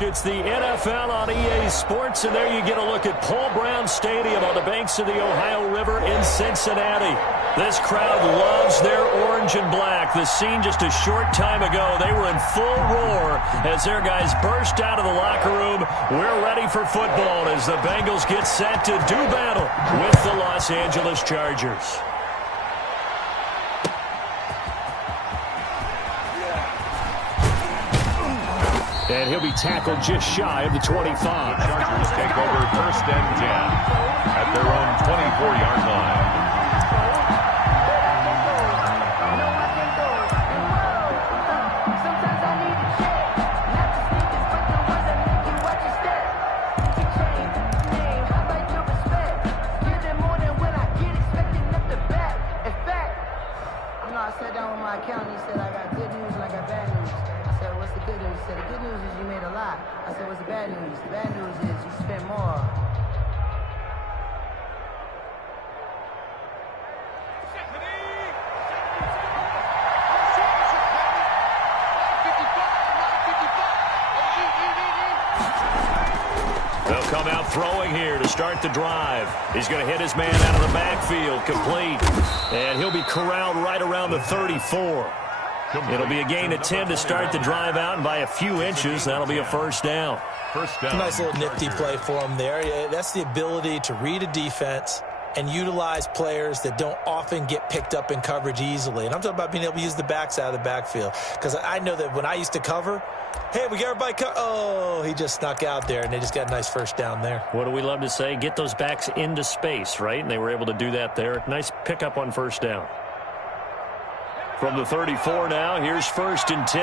It's the NFL on EA Sports, and there you get a look at Paul Brown Stadium on the banks of the Ohio River in Cincinnati. This crowd loves their orange and black. The scene just a short time ago, they were in full roar as their guys burst out of the locker room. We're ready for football as the Bengals get set to do battle with the Los Angeles Chargers. And he'll be tackled just shy of the 25. Chargers take over 1st and 10 at their own 24-yard line. I sat down with my accountant. He said, I got good news and I got bad news. I said, what's the good news? He said, the good news is you made a lot. I said, what's the bad news? The bad news is you spent more. They'll come out throwing here to start the drive. He's going to hit his man out of the backfield, complete. And he'll be corralled right around the 34. It'll be a gain of 10 to start the drive out, and by a few inches, that'll be a first down. First down. Nice little nifty play for him there. That's the ability to read a defense and utilize players that don't often get picked up in coverage easily. And I'm talking about being able to use the backs out of the backfield. Because I know that when I used to cover, hey, we got everybody oh, he just snuck out there, and they just got a nice first down there. What do we love to say? Get those backs into space, right? And they were able to do that there. Nice pickup on first down. From the 34 now, here's 1st and 10.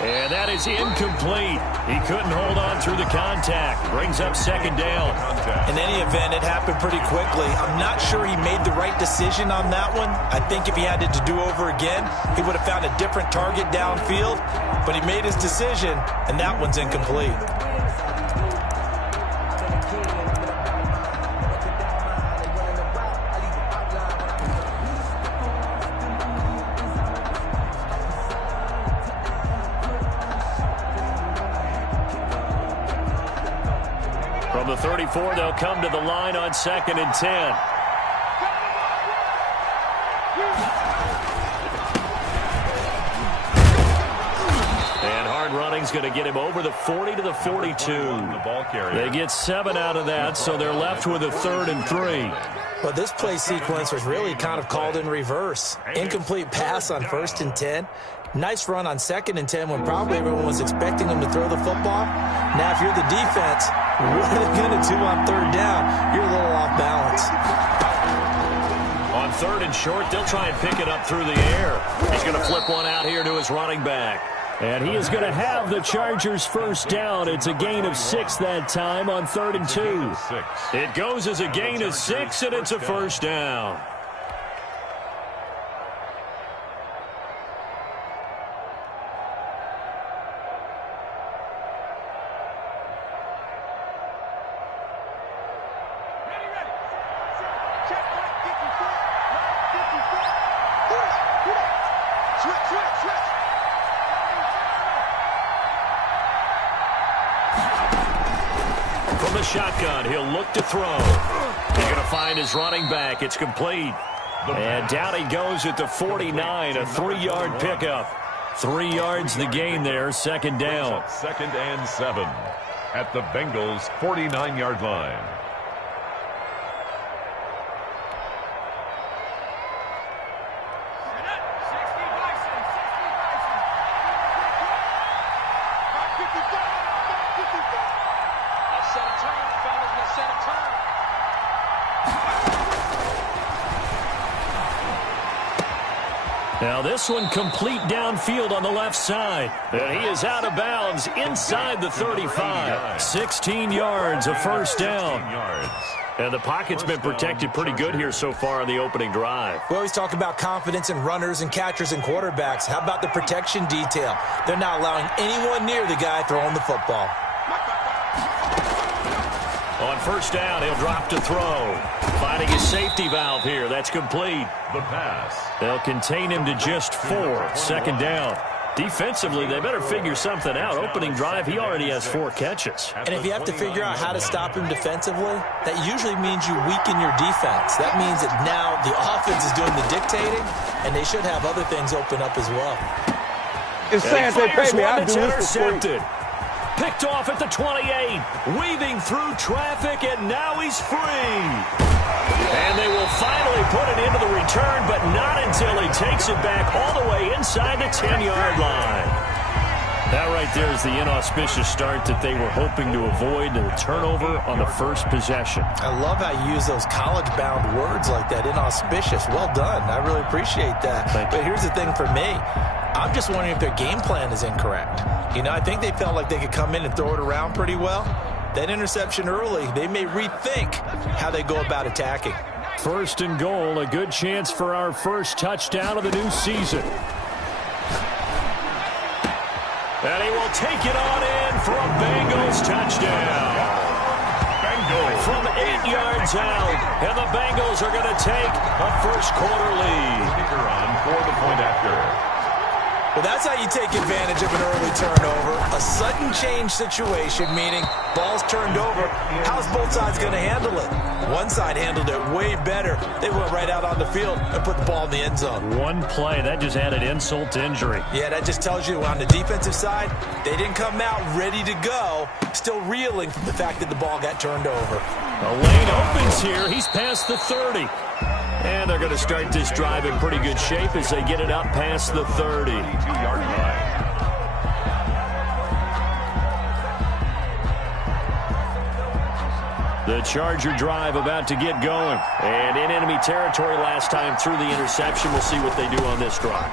And that is incomplete. He couldn't hold on through the contact. Brings up 2nd down. In any event, it happened pretty quickly. I'm not sure he made the right decision on that one. I think if he had it to do over again, he would have found a different target downfield. But he made his decision, and that one's incomplete. From the 34, they'll come to the line on 2nd and 10. And hard running's going to get him over the 40 to the 42. They get 7 out of that, so they're left with a 3rd and 3. Well, this play sequence was really kind of called in reverse. Incomplete pass on 1st and 10. Nice run on 2nd and 10 when probably everyone was expecting him to throw the football. Now, if you're the defense, what are they going to do on 3rd down? You're a little off balance. On 3rd and short, they'll try and pick it up through the air. He's going to flip one out here to his running back. And he is going to have the Chargers' first down. It's a gain of 6 that time on 3rd and 2. It goes as a gain of 6, and it's a first down. From the shotgun, he'll look to throw. He's going to find his running back. It's complete. And down he goes at the 49, a 3-yard pickup. 3 yards the gain there, 2nd down. 2nd and 7 at the Bengals' 49-yard line. Now this one complete downfield on the left side. And he is out of bounds inside the 35. 16 yards, a first down. And the pocket's been protected pretty good here so far on the opening drive. We always talk about confidence in runners and catchers and quarterbacks. How about the protection detail? They're not allowing anyone near the guy throwing the football. On first down, he'll drop to throw. Finding his safety valve here. That's complete. The pass. They'll contain him to just 4. Second down. Defensively, they better figure something out. Opening drive, he already has 4 catches. And if you have to figure out how to stop him defensively, that usually means you weaken your defense. That means that now the offense is doing the dictating, and they should have other things open up as well. It's saying they pay me. I do this for free. Picked off at the 28, weaving through traffic, and now he's free. And they will finally put it into the return, but not until he takes it back all the way inside the 10-yard line. That right there is the inauspicious start that they were hoping to avoid, the turnover on the first possession. I love how you use those college-bound words like that, inauspicious. Well done. I really appreciate that. But here's the thing for me. I'm just wondering if their game plan is incorrect. You know, I think they felt like they could come in and throw it around pretty well. That interception early, they may rethink how they go about attacking. First and goal, a good chance for our first touchdown of the new season. And he will take it on in for a Bengals touchdown. Bengals from 8 yards out. And the Bengals are going to take a first-quarter lead. Kicker on for the point after. Well, that's how you take advantage of an early turnover. A sudden change situation, meaning ball's turned over. How's both sides going to handle it? One side handled it way better. They went right out on the field and put the ball in the end zone. One play, that just added insult to injury. Yeah, that just tells you on the defensive side, they didn't come out ready to go, still reeling from the fact that the ball got turned over. A lane opens here. He's past the 30. And they're going to start this drive in pretty good shape as they get it up past the 30. 2-yard line. The Charger drive about to get going. And in enemy territory last time through the interception. We'll see what they do on this drive.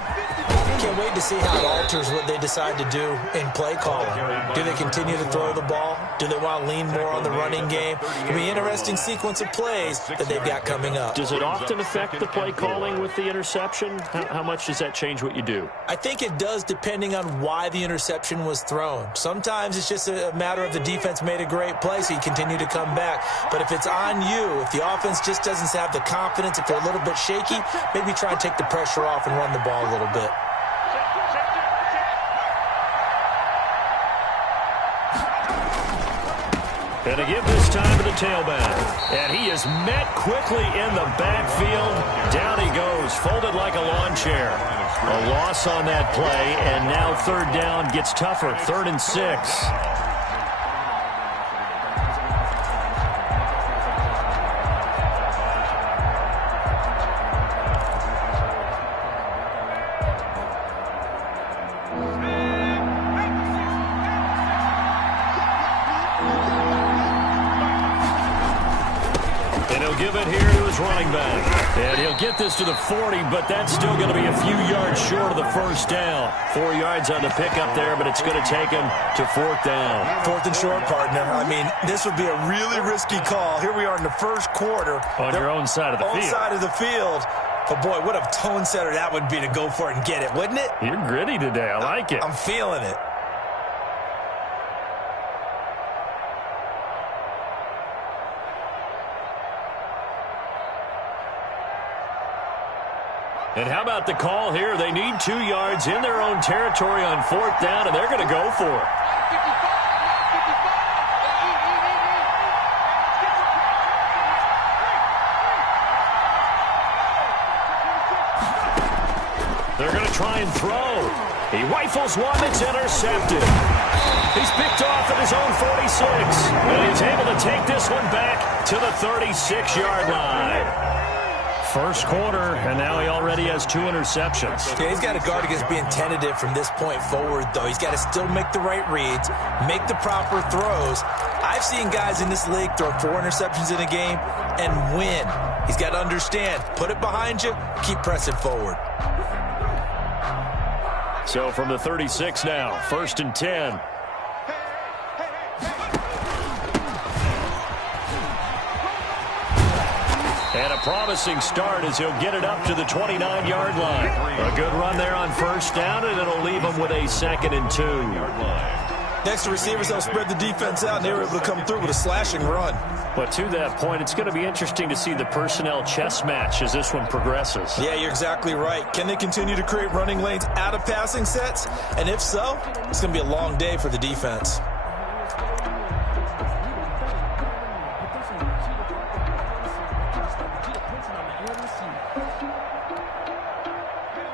Can't wait to see how it alters what they decide to do in play calling. Do they continue to throw the ball? Do they want to lean more on the running game? It'll be an interesting sequence of plays that they've got coming up. Does it often affect the play calling with the interception? How much does that change what you do? I think it does depending on why the interception was thrown. Sometimes it's just a matter of the defense made a great play, so you continue to come back. But if it's on you, if the offense just doesn't have the confidence, if they're a little bit shaky, maybe try and take the pressure off and run the ball a little bit. And a give this time to the tailback. And he is met quickly in the backfield. Down he goes, folded like a lawn chair. A loss on that play, and now third down gets tougher. 3rd and 6. Give it here to his running back. And he'll get this to the 40, but that's still going to be a few yards short of the first down. 4 yards on the pickup there, but it's going to take him to 4th down. 4th and short, partner. I mean, this would be a really risky call. Here we are in the first quarter. On your own side of the field. Own side of the field. But, boy, what a tone setter that would be to go for it and get it, wouldn't it? You're gritty today. I like it. I'm feeling it. And how about the call here? They need 2 yards in their own territory on 4th down, and they're going to go for it. They're going to try and throw. He rifles one that's intercepted. He's picked off at his own 46. And he's able to take this one back to the 36-yard line. First quarter, and now he already has 2 interceptions. Yeah, he's got to guard against being tentative from this point forward, though. He's got to still make the right reads, make the proper throws. I've seen guys in this league throw 4 interceptions in a game and win. He's got to understand, put it behind you, keep pressing forward. So from the 36 now, 1st and 10. And a promising start as he'll get it up to the 29-yard line. A good run there on 1st down, and it'll leave him with a 2nd and 2. Extra receivers help spread the defense out, and they were able to come through with a slashing run. But to that point, it's going to be interesting to see the personnel chess match as this one progresses. Yeah, you're exactly right. Can they continue to create running lanes out of passing sets? And if so, it's going to be a long day for the defense.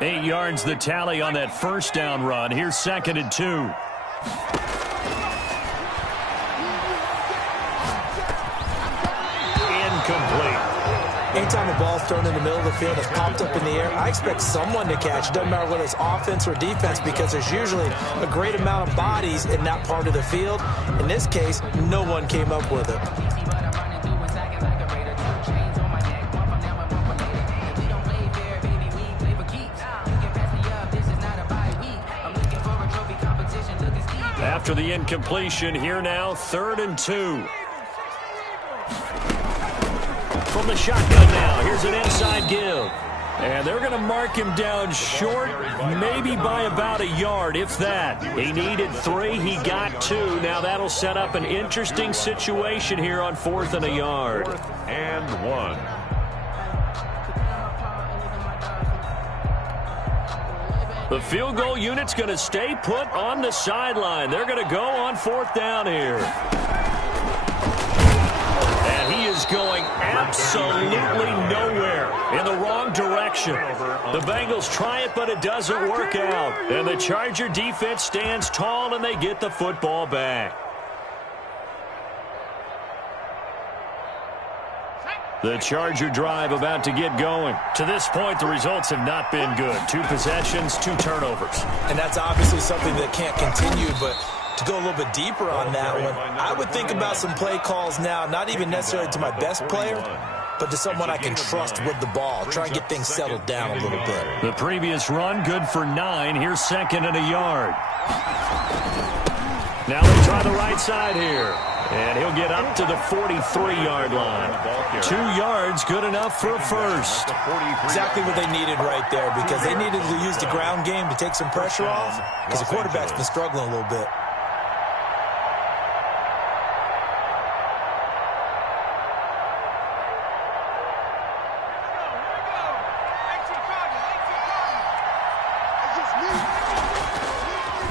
8 yards the tally on that first down run. Here's 2nd and 2. Incomplete. Anytime a ball's thrown in the middle of the field, it's popped up in the air, I expect someone to catch. It doesn't matter whether it's offense or defense, because there's usually a great amount of bodies in that part of the field. In this case, no one came up with it. After the incompletion, here now, 3rd and 2. From the shotgun now, here's an inside give. And they're going to mark him down short, maybe by about a yard, if that. He needed 3, he got 2. Now that'll set up an interesting situation here on 4th and a yard. 4th and 1. The field goal unit's going to stay put on the sideline. They're going to go on 4th down here. And he is going absolutely nowhere, in the wrong direction. The Bengals try it, but it doesn't work out. And the Charger defense stands tall, and they get the football back. The Charger drive about to get going. To this point, the results have not been good. 2 possessions, 2 turnovers. And that's obviously something that can't continue, but to go a little bit deeper on that one, I would think about some play calls now, not even necessarily to my best player, but to someone I can trust with the ball. Try and get things settled down a little bit. The previous run, good for 9. Here's 2nd and a yard. Now they try the right side here. And he'll get up to the 43-yard line. 2 yards, good enough for a first. Exactly what they needed right there, because they needed to use the ground game to take some pressure off, because the quarterback's been struggling a little bit.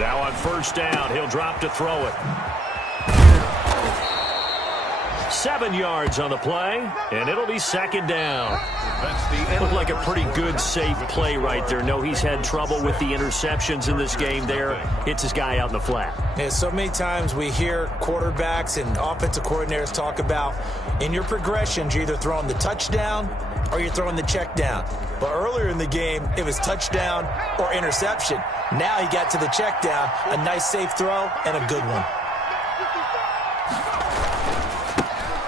Now on 1st down, he'll drop to throw it. 7 yards on the play, and it'll be 2nd down. Looked like a pretty good, safe play right there. No, he's had trouble with the interceptions in this game there. Hits his guy out in the flat. Yeah, so many times we hear quarterbacks and offensive coordinators talk about, in your progressions, you're either throwing the touchdown or you're throwing the check down. But earlier in the game, it was touchdown or interception. Now he got to the check down, a nice safe throw, and a good one.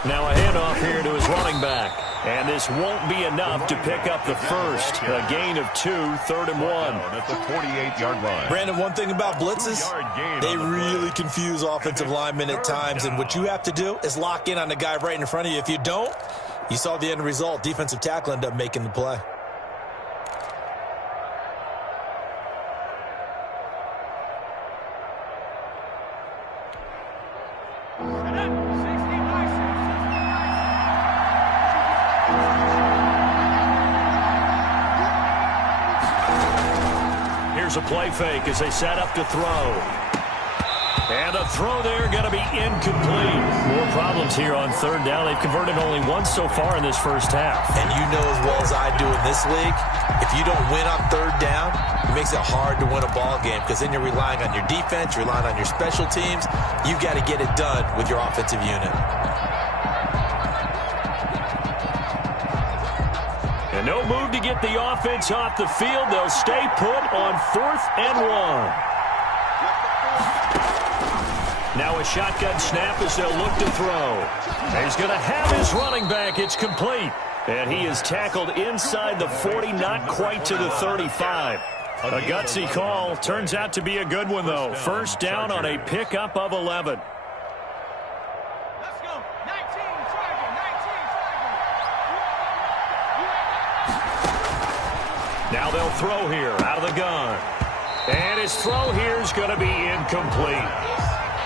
Now a handoff here to his running back. And this won't be enough to pick up the first. A gain of 2, 3rd and 1. That's a 48-yard line. Brandon, one thing about blitzes, they really confuse offensive linemen at times. And what you have to do is lock in on the guy right in front of you. If you don't, you saw the end result. Defensive tackle ended up making the play. A play fake as they set up to throw. And a throw there going to be incomplete. More problems here on 3rd down. They've converted only once so far in this first half. And you know as well as I do in this league, if you don't win on 3rd down, it makes it hard to win a ball game, because then you're relying on your defense, you're relying on your special teams. You've got to get it done with your offensive unit. And no move to get the offense off the field. They'll stay put on 4th and 1. Now a shotgun snap as they'll look to throw. He's going to have his running back. It's complete. And he is tackled inside the 40, not quite to the 35. A gutsy call. Turns out to be a good one, though. 1st down on a pickup of 11. Now they'll throw here out of the gun. And his throw here is going to be incomplete.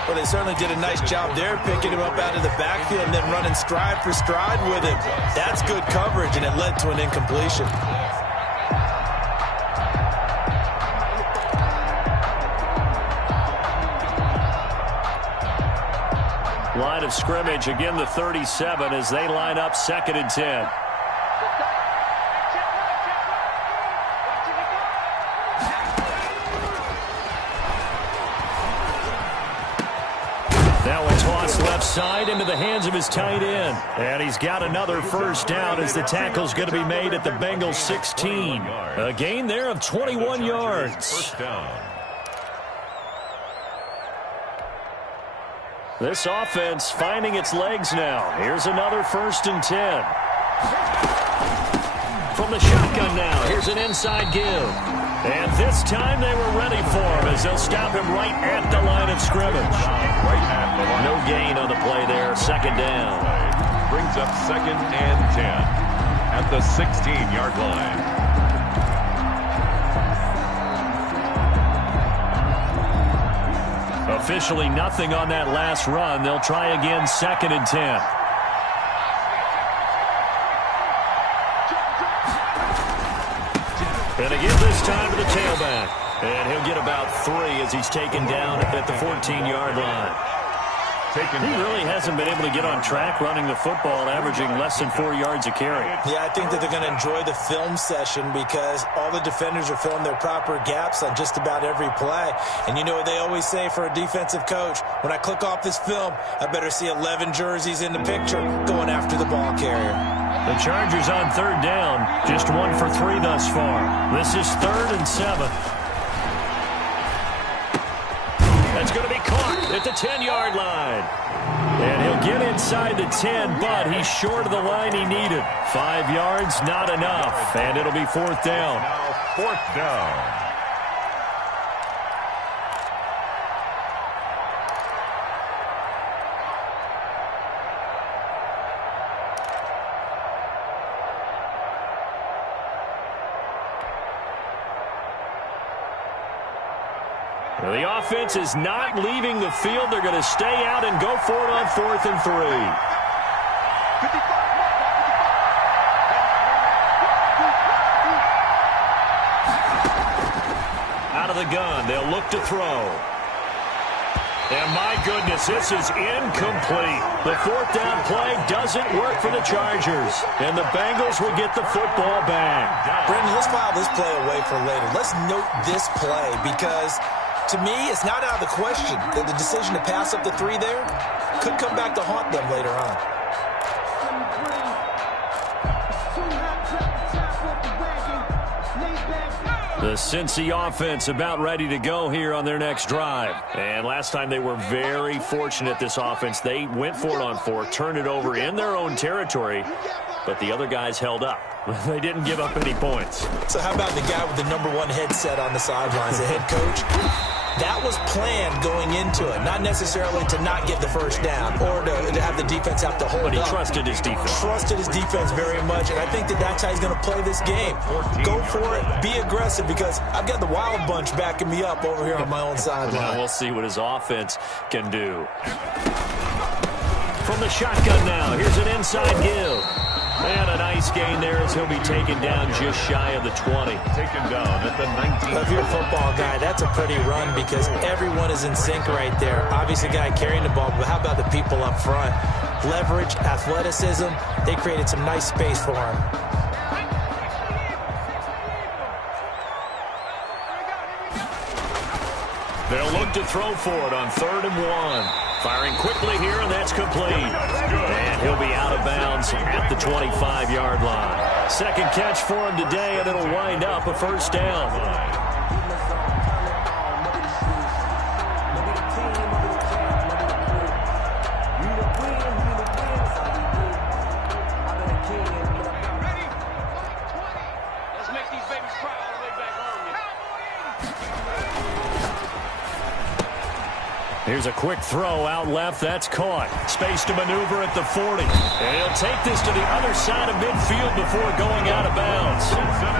Well, they certainly did a nice job there, picking him up out of the backfield and then running stride for stride with him. That's good coverage, and it led to an incompletion. Line of scrimmage, again the 37 as they line up 2nd and 10. Now a toss left side into the hands of his tight end. And he's got another first down as the tackle's going to be made at the Bengals 16. A gain there of 21 yards. First down. This offense finding its legs now. Here's another 1st and 10. From the shotgun now, here's an inside give. And this time they were ready for him as they'll stop him right at the line of scrimmage. No gain on the play there, 2nd down. Brings up 2nd and 10 at the 16-yard line. Officially nothing on that last run. They'll try again, 2nd and 10. And again this time to the tailback. And he'll get about 3 as he's taken down at the 14-yard line. He really hasn't been able to get on track running the football, averaging less than 4 yards a carry. Yeah, I think that they're going to enjoy the film session because all the defenders are filling their proper gaps on just about every play. And you know what they always say for a defensive coach? When I click off this film, I better see 11 jerseys in the picture going after the ball carrier. The Chargers on 3rd down, just 1 for 3 thus far. This is 3rd and 7. That's going to be caught at the 10-yard line. And he'll get inside the 10, but he's short of the line he needed. 5 yards, not enough. And it'll be 4th down. Now 4th down. The offense is not leaving the field. They're going to stay out and go for it on 4th and 3. Out of the gun, they'll look to throw. And my goodness, this is incomplete. The 4th down play doesn't work for the Chargers. And the Bengals will get the football back. Brendan, let's file this play away for later. Let's note this play because to me, it's not out of the question that the decision to pass up the 3 there could come back to haunt them later on. The Cincy offense about ready to go here on their next drive. And last time they were very fortunate, this offense. They went for it on 4, turned it over in their own territory, but the other guys held up. They didn't give up any points. So how about the guy with the #1 headset on the sidelines, the head coach? That was planned going into it, not necessarily to not get the first down or to have the defense have to hold up. But he trusted his defense. Trusted his defense very much, and I think that that's how he's going to play this game. Go for it, be aggressive, because I've got the wild bunch backing me up over here on my own sideline. Well, we'll see what his offense can do. From the shotgun now, here's an inside give. And a nice gain there as he'll be taken down just shy of the 20. Taken down at the 19. If you're a football guy, that's a pretty run because everyone is in sync right there. Obviously, the guy carrying the ball, but how about the people up front? Leverage, athleticism, they created some nice space for him. They'll look to throw for it on 3rd and 1. Firing quickly here, and that's complete. And he'll be out of bounds at the 25-yard line. Second catch for him today, and it'll wind up a first down. Here's a quick throw out left. That's caught. Space to maneuver at the 40. And he'll take this to the other side of midfield before going out of bounds.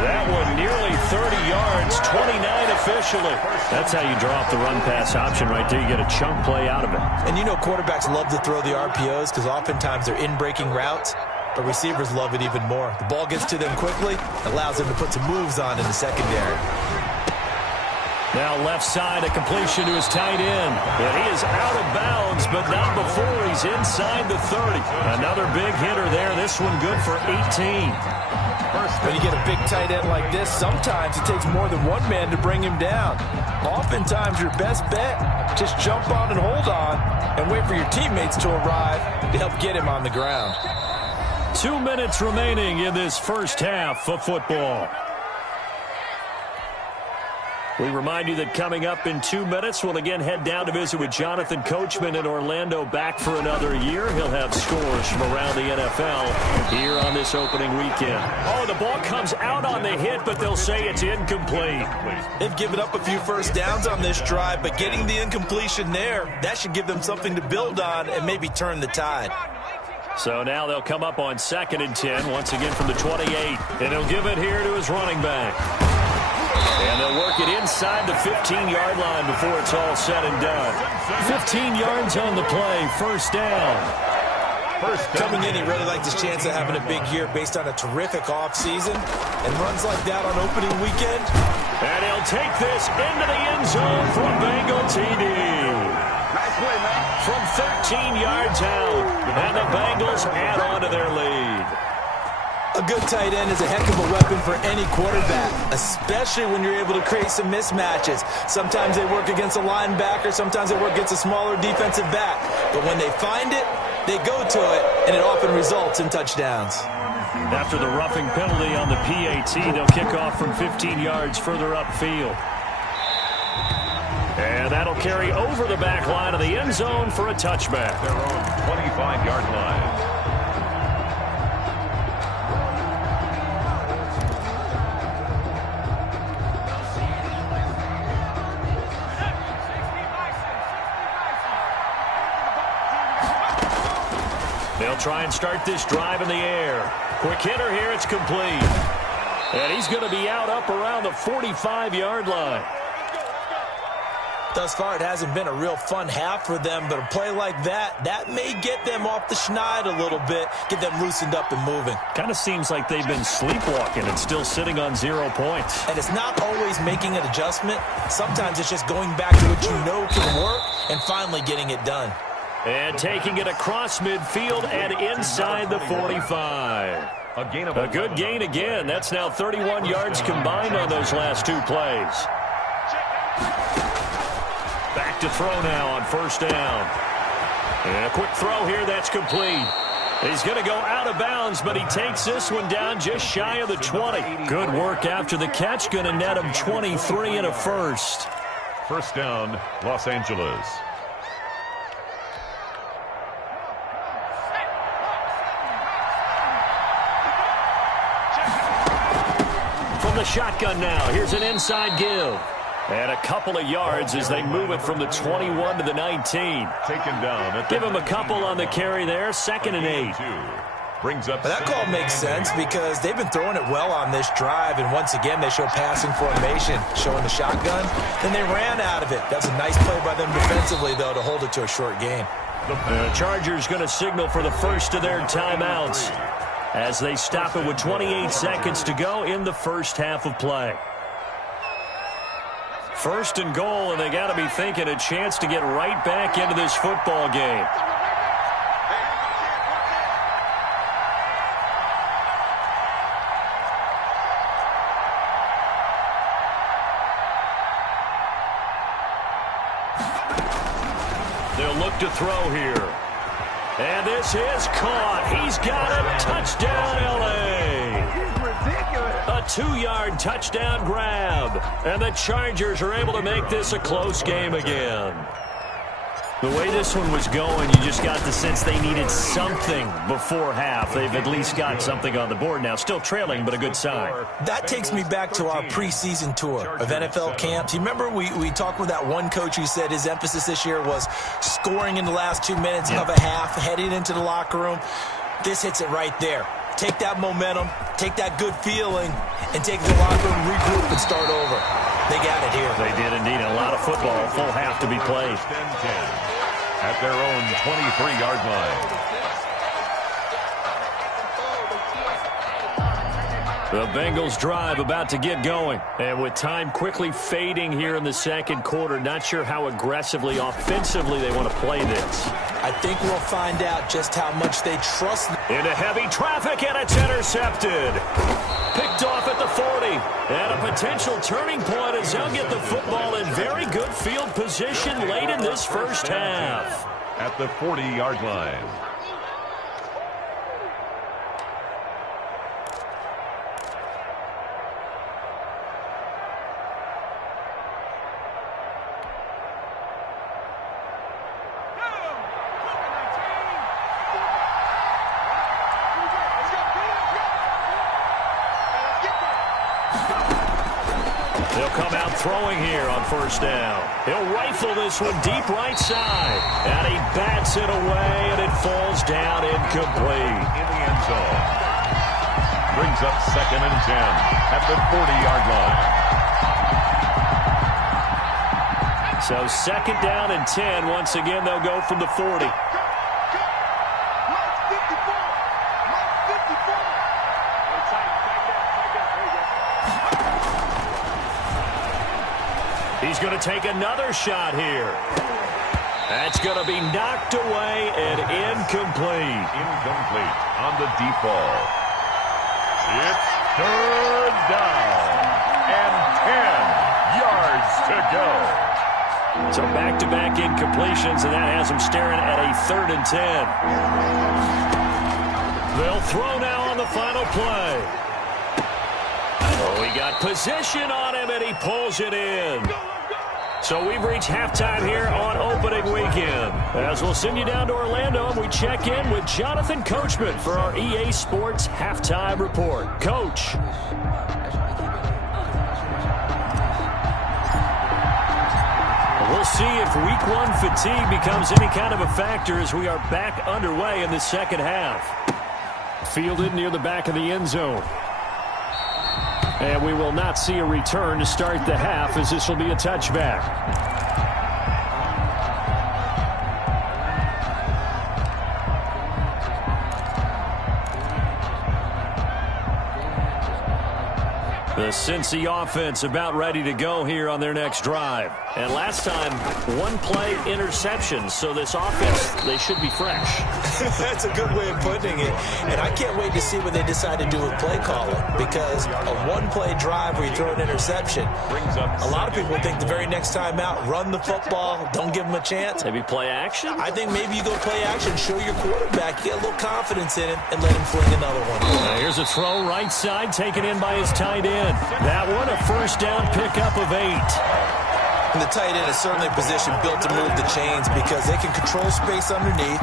That one nearly 30 yards, 29 official. officially. That's how you draw up the run-pass option right there. You get a chunk play out of it. And you know quarterbacks love to throw the RPOs because oftentimes they're in-breaking routes, but receivers love it even more. The ball gets to them quickly, allows them to put some moves on in the secondary. Now left side, a completion to his tight end. And he is out of bounds, but not before he's inside the 30. Another big hitter there. This one good for 18. When you get a big tight end like this, sometimes it takes more than one man to bring him down. Oftentimes, your best bet, just jump on and hold on and wait for your teammates to arrive to help get him on the ground. 2 minutes remaining in this first half of football. We remind you that coming up in 2 minutes, we'll again head down to visit with Jonathan Coachman in Orlando, back for another year. He'll have scores from around the NFL here on this opening weekend. Oh, the ball comes out on the hit, but they'll say it's incomplete. They've given up a few first downs on this drive, but getting the incompletion there, that should give them something to build on and maybe turn the tide. So now they'll come up on 2nd and 10, once again from the 28. And he'll give it here to his running back. And they'll work it inside the 15-yard line before it's all said and done. 15 yards on the play, first down. Coming in, he really liked his chance of having a big year based on a terrific offseason. And runs like that on opening weekend. And he'll take this into the end zone for a Bengal TD. Nice play, man. From 13 yards out. And the Bengals add on to their lead. A good tight end is a heck of a weapon for any quarterback, especially when you're able to create some mismatches. Sometimes they work against a linebacker, sometimes they work against a smaller defensive back. But when they find it, they go to it, and it often results in touchdowns. After the roughing penalty on the PAT, they'll kick off from 15 yards further upfield. And that'll carry over the back line of the end zone for a touchback. Their own 25-yard line. They'll try and start this drive in the air. Quick hitter here, it's complete. And he's going to be out up around the 45-yard line. Thus far, it hasn't been a real fun half for them, but a play like that may get them off the schneid a little bit, get them loosened up and moving. Kind of seems like they've been sleepwalking and still sitting on 0 points. And it's not always making an adjustment. Sometimes it's just going back to what you know can work and finally getting it done. And taking it across midfield and inside the 45. A good gain again. That's now 31 yards combined on those last 2 plays. Back to throw now on first down. And a quick throw here, that's complete. He's going to go out of bounds, but he takes this one down just shy of the 20. Good work after the catch. Going to net him 23 and a first. First down, Los Angeles. From the shotgun now, here's an inside give. And a couple of yards as they move it from the 21 to the 19. Taken down. Give him a couple on the carry there. 2nd and 8. Brings up. That call makes sense because they've been throwing it well on this drive, and once again they show passing formation, showing the shotgun. Then they ran out of it. That was a nice play by them defensively, though, to hold it to a short gain. The Chargers going to signal for the first of their timeouts as they stop it with 28 seconds to go in the first half of play. First and goal, and they got to be thinking a chance to get right back into this football game. They'll look to throw here. And this is caught. He's got it. Touchdown, L.A. A 2-yard touchdown grab. And the Chargers are able to make this a close game again. The way this one was going, you just got the sense they needed something before half. They've at least got something on the board now. Still trailing, but a good sign. That takes me back to our preseason tour of NFL camps. You remember we talked with that one coach who said his emphasis this year was scoring in the last 2 minutes of a half, heading into the locker room. This hits it right there. take that momentum, take that good feeling, and take the locker room, regroup, and start over. They got it here. They did indeed. A lot of football, full half to be played. First and 10 at their own 23-yard line. The Bengals drive about to get going. And with time quickly fading here in the second quarter, not sure how aggressively, offensively they want to play this. I think we'll find out just how much they trust. Into heavy traffic, and it's intercepted. Picked off at the 40. And a potential turning point as they'll get the football in very good field position late in this first half. At the 40-yard line. They'll come out throwing here on first down. He'll rifle this one deep right side. And he bats it away, and it falls down incomplete. In the end zone. Brings up 2nd and 10 at the 40-yard line. So 2nd down and 10. Once again, they'll go from the 40. He's going to take another shot here. That's going to be knocked away and incomplete. Incomplete on the deep ball. It's 3rd down and 10 yards to go. So back-to-back incompletions, and that has them staring at a 3rd and 10. They'll throw now on the final play. Oh, he got position on him, and he pulls it in. So we've reached halftime here on opening weekend. As we'll send you down to Orlando, and we check in with Jonathan Coachman for our EA Sports Halftime Report. Coach. We'll see if week one fatigue becomes any kind of a factor as we are back underway in the second half. Fielded near the back of the end zone. And we will not see a return to start the half, as this will be a touchback. The Cincy offense about ready to go here on their next drive. And last time, one play interception. So this offense, they should be fresh. That's a good way of putting it. And I can't wait to see what they decide to do with play calling. Because a one-play drive where you throw an interception, a lot of people think the very next time out, run the football, don't give them a chance. Maybe play action? I think maybe you go play action, show your quarterback, get a little confidence in it, and let him fling another one. Here's a throw right side, taken in by his tight end. That one, a first down pickup of 8. And the tight end is certainly a position built to move the chains because they can control space underneath.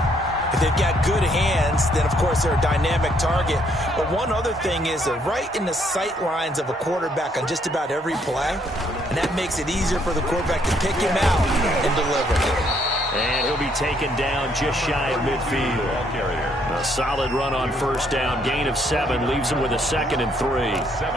If they've got good hands, then, of course, they're a dynamic target. But one other thing is they're right in the sight lines of a quarterback on just about every play, and that makes it easier for the quarterback to pick him out and deliver. And he'll be taken down just shy of midfield. A solid run on first down. Gain of 7 leaves him with a 2nd and 3.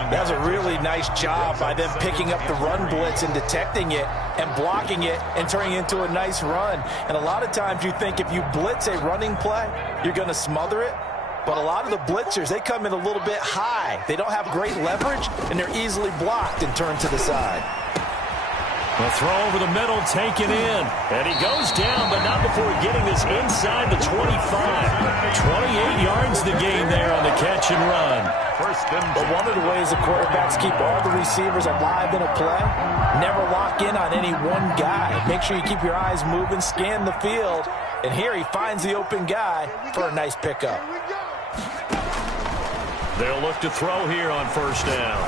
That was a really nice job by them picking up the run blitz and detecting it and blocking it and turning it into a nice run. And a lot of times you think if you blitz a running play, you're going to smother it. But a lot of the blitzers, they come in a little bit high. They don't have great leverage, and they're easily blocked and turned to the side. A throw over the middle, taken in. And he goes down, but not before getting this inside the 25. 28 yards the gain there on the catch and run. But one of the ways the quarterbacks keep all the receivers alive in a play, never lock in on any one guy. Make sure you keep your eyes moving, scan the field. And here he finds the open guy for a nice pickup. They'll look to throw here on first down.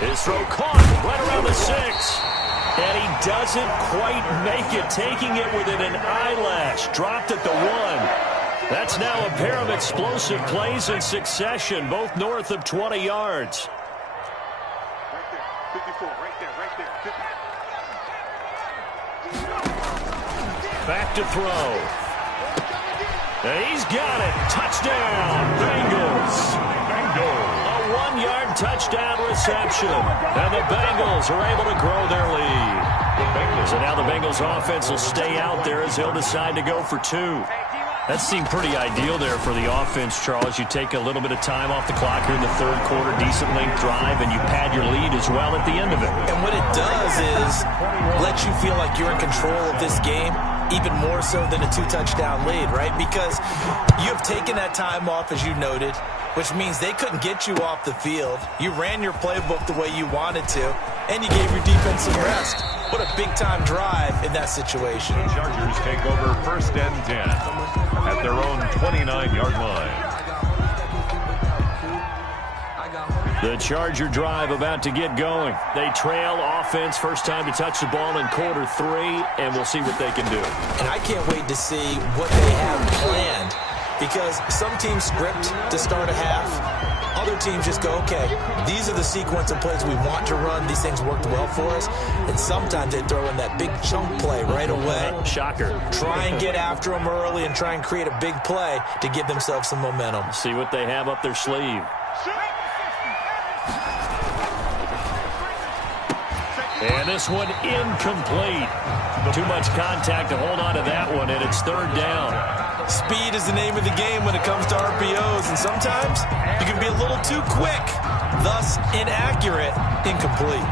His throw caught right around the 6. And he doesn't quite make it, taking it within an eyelash. Dropped at the 1. That's now a pair of explosive plays in succession, both north of 20 yards. Right there. 54, right there, right there. 50. Back to throw. He's got it. Touchdown, Bengals. A 1-yard touchdown reception. And the Bengals are able to grow their lead. So now the Bengals offense will stay out there as they'll decide to go for 2. That seemed pretty ideal there for the offense, Charles. You take a little bit of time off the clock here in the third quarter, decent length drive, and you pad your lead as well at the end of it. And what it does is let you feel like you're in control of this game, even more so than a 2-touchdown lead, right? Because you have taken that time off, as you noted, which means they couldn't get you off the field. You ran your playbook the way you wanted to, and you gave your defense some rest. What a big-time drive in that situation. The Chargers take over 1st and 10 at their own 29-yard line. The Charger drive about to get going. They trail offense, first time to touch the ball in quarter 3, and we'll see what they can do. And I can't wait to see what they have planned, because some teams script to start a half. Other teams just go, okay, these are the sequence of plays we want to run. These things worked well for us. And sometimes they throw in that big chunk play right away. Shocker. Try and get after them early and try and create a big play to give themselves some momentum. See what they have up their sleeve. And this one incomplete. Too much contact to hold on to that one, and it's 3rd down. Speed is the name of the game when it comes to RPOs, and sometimes you can be a little too quick, thus inaccurate, incomplete.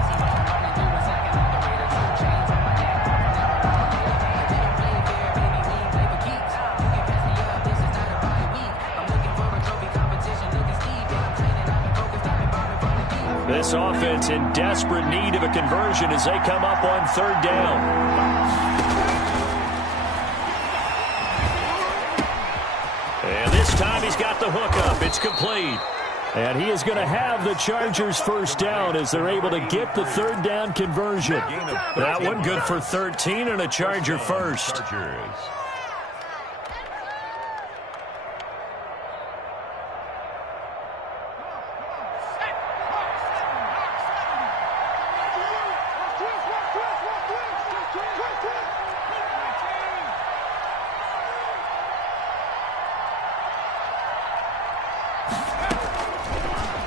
This offense in desperate need of a conversion as they come up on 3rd down. And this time he's got the hook up. It's complete. And he is going to have the Chargers 1st down as they're able to get the 3rd down conversion. That one good for 13 and a Charger first. Chargers.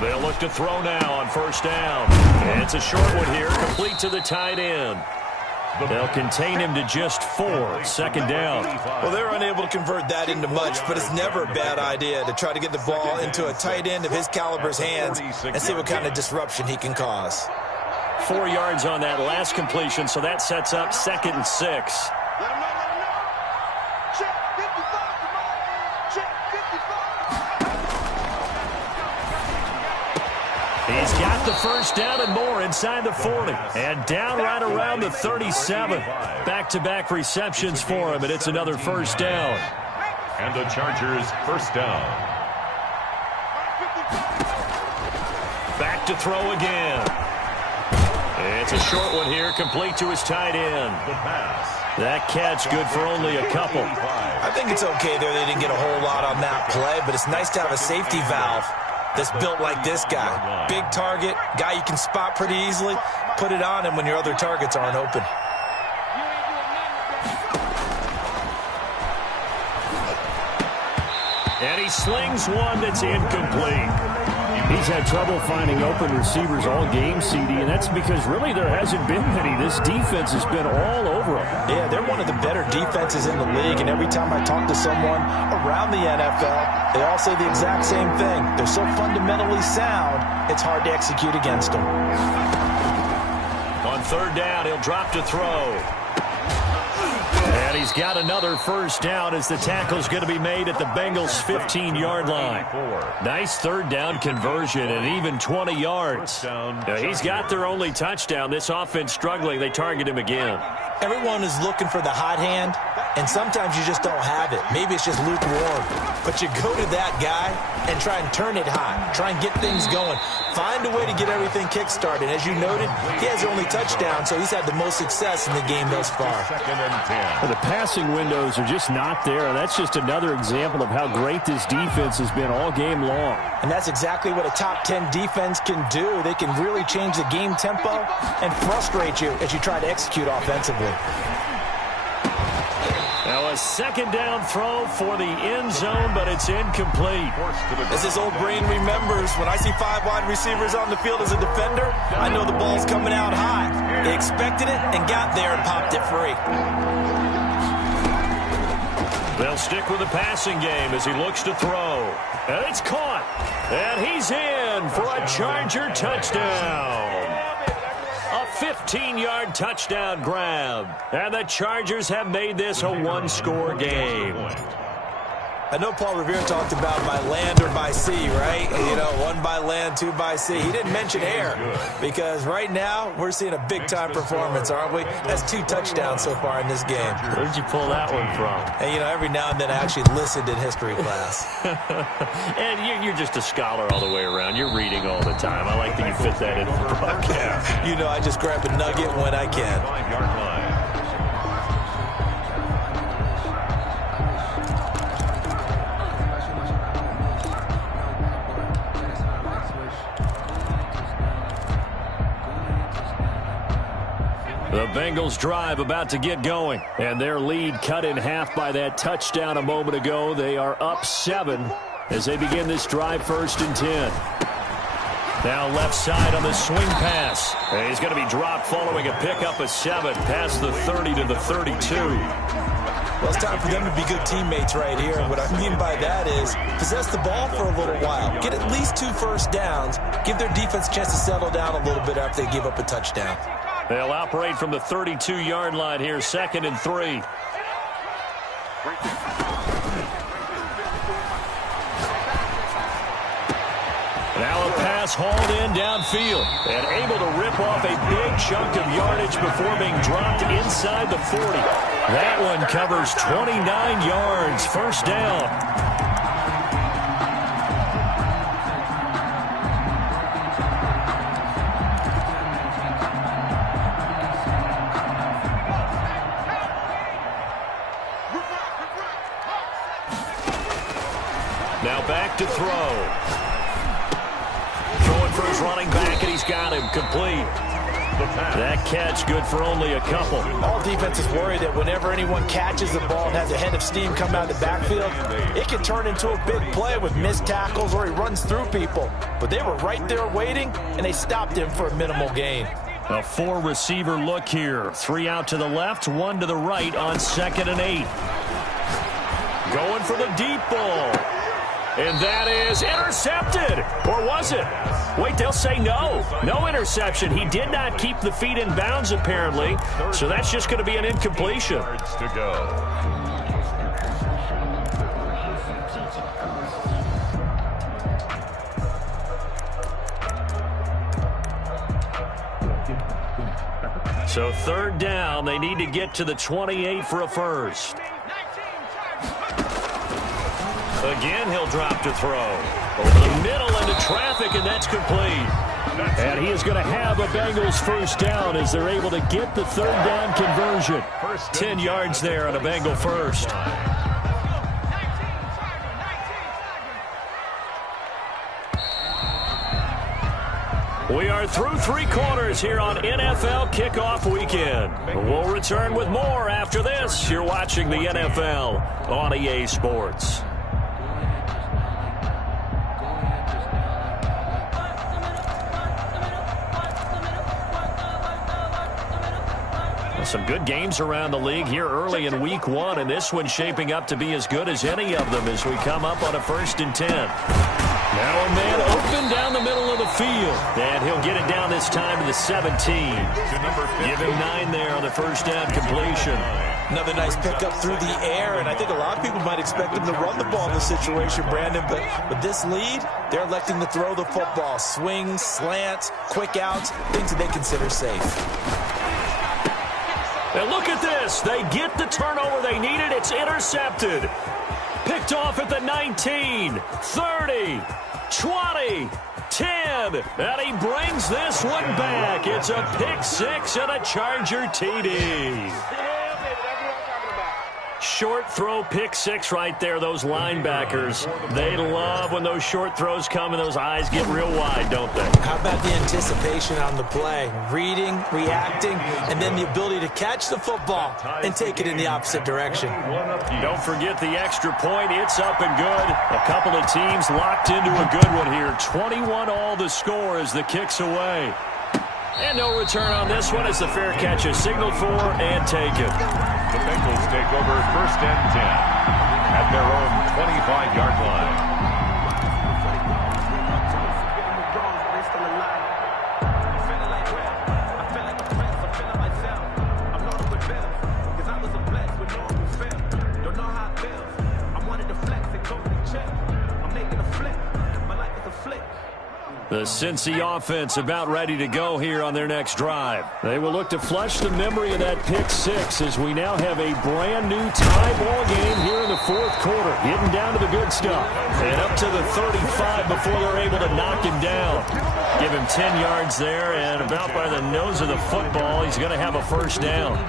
They'll look to throw now on 1st down. And it's a short one here, complete to the tight end. They'll contain him to just 4, 2nd down. Well, they're unable to convert that into much, but it's never a bad idea to try to get the ball into a tight end of his caliber's hands and see what kind of disruption he can cause. 4 yards on that last completion, so that sets up 2nd and 6. He's got the 1st down and more inside the 40. And down right around the 37. Back-to-back receptions for him, and it's another 1st down. And the Chargers 1st down. Back to throw again. It's a short one here, complete to his tight end. The pass. That catch good for only a couple. I think it's okay there. They didn't get a whole lot on that play, but it's nice to have a safety valve that's built like this guy. Big target, guy you can spot pretty easily. Put it on him when your other targets aren't open. And he slings one that's incomplete. He's had trouble finding open receivers all game, CD, and that's because really there hasn't been many. This defense has been all over him. Yeah, they're one of the better defenses in the league, and every time I talk to someone around the NFL, they all say the exact same thing. They're so fundamentally sound, it's hard to execute against them. On 3rd down, he'll drop to throw. And he's got another 1st down as the tackle's going to be made at the Bengals' 15-yard line. Nice 3rd down conversion and even 20 yards. He's got their only touchdown. This offense struggling. They target him again. Everyone is looking for the hot hand, and sometimes you just don't have it. Maybe it's just lukewarm. But you go to that guy and try and turn it hot. Try and get things going. Find a way to get everything kick-started. As you noted, he has the only touchdown, so he's had the most success in the game thus far. 2nd and 10. Well, the passing windows are just not there. That's just another example of how great this defense has been all game long. And that's exactly what a top 10 defense can do. They can really change the game tempo and frustrate you as you try to execute offensively. Now a second down throw for the end zone, but it's incomplete. As his old brain remembers, when I see 5 wide receivers on the field as a defender, I know the ball's coming out high. They expected it and got there and popped it free. They'll stick with the passing game as he looks to throw. And it's caught. And he's in for a Charger touchdown. A 15-yard touchdown grab. And the Chargers have made this a one-score game. I know Paul Revere talked about by land or by sea, right? You know, 1 by land, 2 by sea. He didn't mention air because right now we're seeing a big-time performance, aren't we? That's 2 touchdowns so far in this game. Where did you pull that one from? And, you know, every now and then I actually listened in history class. And you're just a scholar all the way around. You're reading all the time. I like that you fit that in for the broadcast. You know, I just grab a nugget when I can. 5-yard line. The Bengals drive about to get going, and their lead cut in half by that touchdown a moment ago. They are up 7 as they begin this drive, 1st and 10. Now left side on the swing pass. And he's going to be dropped following a pickup of 7 past the 30 to the 32. Well, it's time for them to be good teammates right here. And what I mean by that is possess the ball for a little while. Get at least 2 first downs. Give their defense a chance to settle down a little bit after they give up a touchdown. They'll operate from the 32-yard line here, 2nd and 3. Now a pass hauled in downfield and able to rip off a big chunk of yardage before being dropped inside the 40. That one covers 29 yards, 1st down. Now back to throw. Throwing for his running back, and he's got him complete. That catch good for only a couple. All defenses worry that whenever anyone catches the ball and has a head of steam come out of the backfield, it can turn into a big play with missed tackles or he runs through people. But they were right there waiting, and they stopped him for a minimal gain. A 4-receiver look here. 3 out to the left, 1 to the right on 2nd and 8. Going for the deep ball. And that is intercepted. Or was it? Wait, they'll say no. No interception. He did not keep the feet in bounds, apparently. So that's just going to be an incompletion. To go. So 3rd down. They need to get to the 28 for a first. Again, he'll drop to throw. Over the middle into traffic, and that's complete. And he is going to have a Bengals 1st down as they're able to get the 3rd down conversion. 10 yards there on a Bengal 1st. We are through 3 quarters here on NFL Kickoff Weekend. We'll return with more after this. You're watching the NFL on EA Sports. Some good games around the league here early in week 1, and this one's shaping up to be as good as any of them as we come up on a 1st and 10. Now a man open down the middle of the field, and he'll get it down this time to the 17. Give him 9 there on the 1st down completion. Another nice pickup through the air, and I think a lot of people might expect him to run the ball in this situation, Brandon, but with this lead, they're electing to throw the football. Swings, slants, quick outs, things that they consider safe. And look at this. They get the turnover they needed. It's intercepted. Picked off at the 19, 30, 20, 10. And he brings this one back. It's a pick 6 and a Charger TD. Short throw pick six right there, those linebackers. They love when those short throws come and those eyes get real wide, don't they? How about the anticipation on the play? Reading, reacting, and then the ability to catch the football and take it in the opposite direction. Don't forget the extra point. It's up and good. A couple of teams locked into a good one here. 21-all the score as the kick's away. And no return on this one as the fair catch is signaled for and taken. The Bengals take over 1st and 10 at their own 25-yard line. The Cincy offense about ready to go here on their next drive. They will look to flush the memory of that pick six as we now have a brand new tie ball game here in the 4th quarter. Getting down to the good stuff. And up to the 35 before they're able to knock him down. Give him 10 yards there, and about by the nose of the football, he's going to have a first down.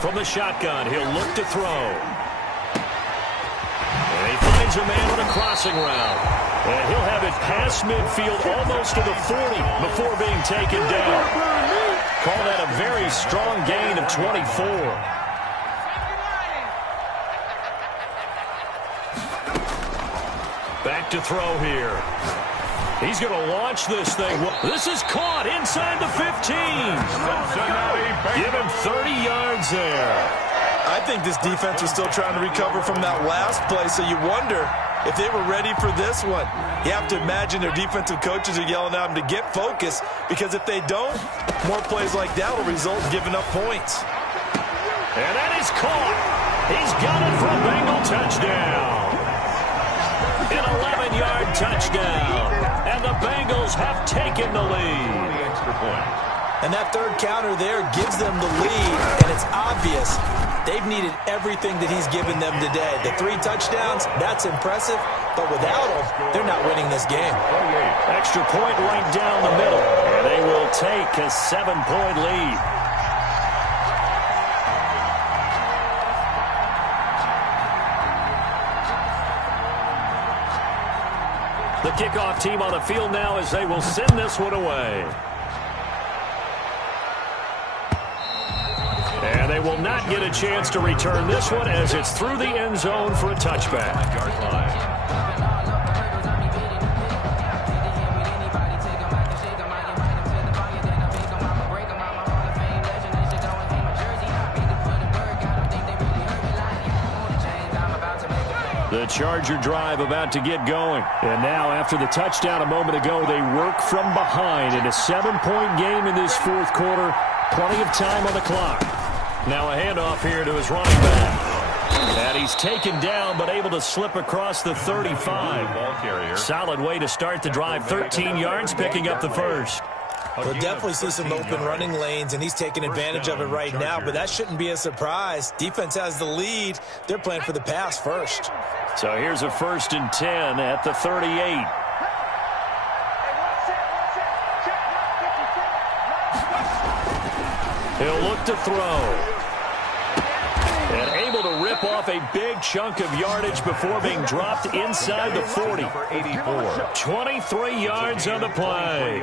From the shotgun, he'll look to throw. And he finds a man on a crossing route. And he'll have it past midfield almost to the 40 before being taken down. Call that a very strong gain of 24. Back to throw here. He's going to launch this thing. This is caught inside the 15. Give him 30 yards there. I think this defense was still trying to recover from that last play, so you wonder if they were ready for this one. You have to imagine their defensive coaches are yelling at them to get focused, because if they don't, more plays like that will result in giving up points. And that is caught. He's got it for a Bengal touchdown. An 11-yard touchdown. And the Bengals have taken the lead. And that third counter there gives them the lead, and it's obvious they've needed everything that he's given them today. The 3 touchdowns, that's impressive, but without him, they're not winning this game. Extra point right down the middle, and they will take a 7-point lead. The kickoff team on the field now as they will send this one away. And they will not get a chance to return this one as it's through the end zone for a touchback. The Charger drive about to get going. And now, after the touchdown a moment ago, they work from behind in a 7-point game in this 4th quarter. Plenty of time on the clock. Now a handoff here to his running back. And he's taken down, but able to slip across the 35. Solid way to start the drive. 13 yards, picking up the first. We'll definitely see some open running lanes, and he's taking advantage of it right now, but that shouldn't be a surprise. Defense has the lead. They're playing for the pass first. So here's a 1st and 10 at the 38. He'll look to throw. And able to rip off a big chunk of yardage before being dropped inside the 40. 23 yards on the play.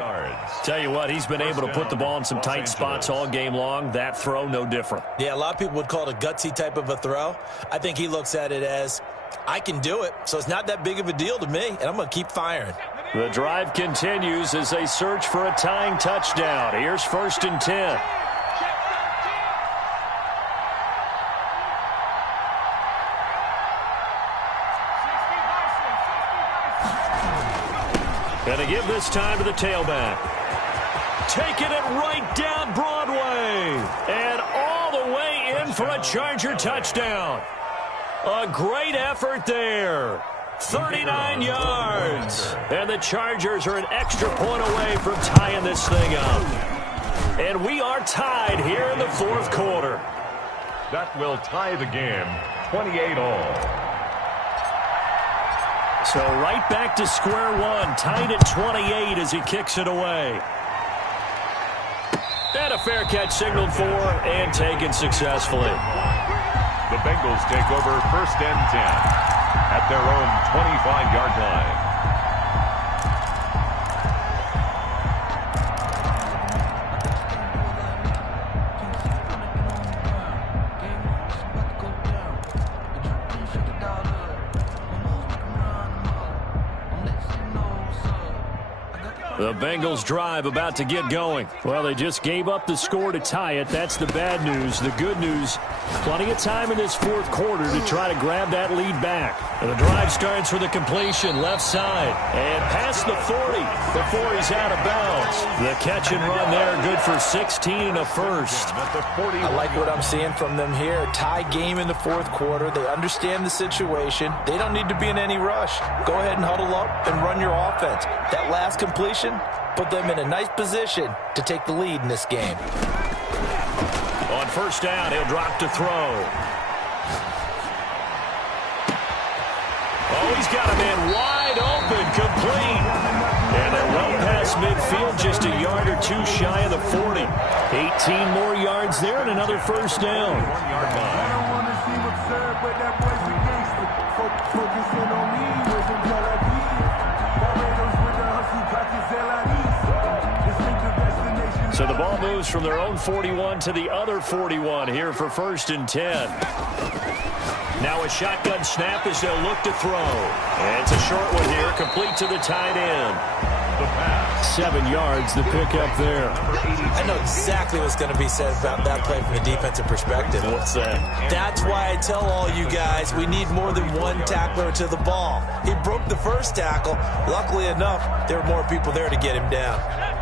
Tell you what, he's been able to put the ball in some tight spots all game long. That throw, no different. Yeah, a lot of people would call it a gutsy type of a throw. I think he looks at it as, I can do it, so it's not that big of a deal to me, and I'm going to keep firing. The drive continues as they search for a tying touchdown. Here's 1st and 10. And to give this time to the tailback. Taking it right down Broadway. And all the way in for a Charger touchdown. A great effort there. 39 yards. And the Chargers are an extra point away from tying this thing up. And we are tied here in the 4th quarter. That will tie the game 28-all. So right back to square one, tied at 28 as he kicks it away. And a fair catch signaled for and taken successfully. The Bengals take over 1st and 10 at their own 25-yard line. The Bengals drive about to get going. Well, they just gave up the score to tie it. That's the bad news. The good news, plenty of time in this fourth quarter to try to grab that lead back. And the drive starts with a completion left side. And past the 40 before he's out of bounds. The catch and run there, good for 16 and a first. I like what I'm seeing from them here. Tie game in the fourth quarter. They understand the situation. They don't need to be in any rush. Go ahead and huddle up and run your offense. That last completion put them in a nice position to take the lead in this game. On first down, he'll drop to throw. Oh, he's got a man wide open, complete. And they're well past midfield, just a yard or two shy of the 40. 18 more yards there and another first down. 1 yard line. So the ball moves from their own 41 to the other 41 here for 1st and 10. Now a shotgun snap as they'll look to throw. And it's a short one here, complete to the tight end. The pass. 7 yards, the pickup there. I know exactly what's going to be said about that play from a defensive perspective. What's that? That's why I tell all you guys we need more than one tackler to the ball. He broke the first tackle. Luckily enough, there were more people there to get him down.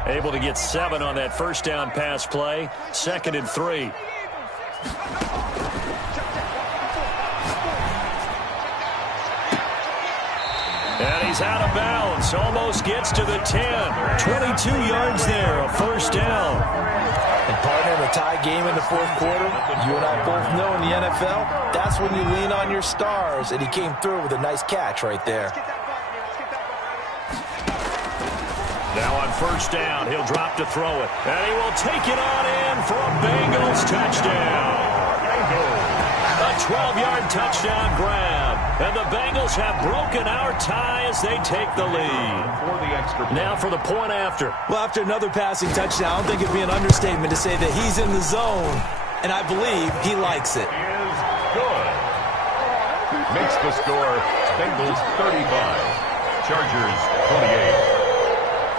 Able to get 7 on that first down pass play. 2nd and 3. And he's out of bounds. Almost gets to the 10. 22 yards there, a first down. And partner, in a tie game in the fourth quarter, you and I both know in the NFL, that's when you lean on your stars. And he came through with a nice catch right there. Now on first down, he'll drop to throw it. And he will take it on in for a Bengals touchdown. A 12-yard touchdown grab. And the Bengals have broken our tie as they take the lead. Now for the point after. Well, after another passing touchdown, I don't think it'd be an understatement to say that he's in the zone. And I believe he likes it. Is good. Makes the score Bengals 35. Chargers 28.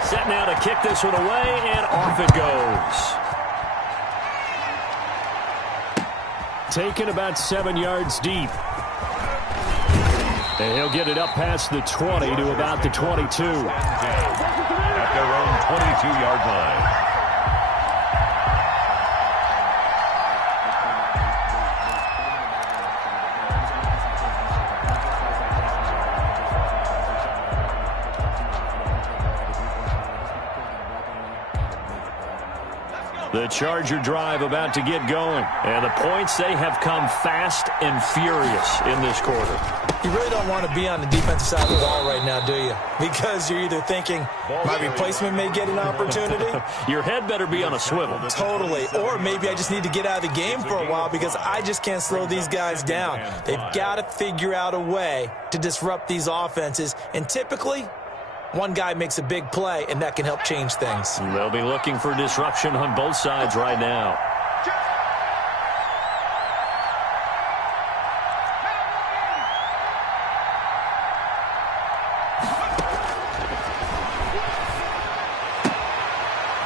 Set now to kick this one away, and off it goes. Taken about 7 yards deep. And he'll get it up past the 20 to about the 22. At their own 22-yard line. The Charger drive about to get going. And the points, they have come fast and furious in this quarter. You really don't want to be on the defensive side of the ball right now, do you? Because you're either thinking, my replacement may get an opportunity. Your head better be on a swivel. Totally. Or maybe I just need to get out of the game for a while because I just can't slow these guys down. They've got to figure out a way to disrupt these offenses. And typically, one guy makes a big play, and that can help change things. They'll be looking for disruption on both sides right now.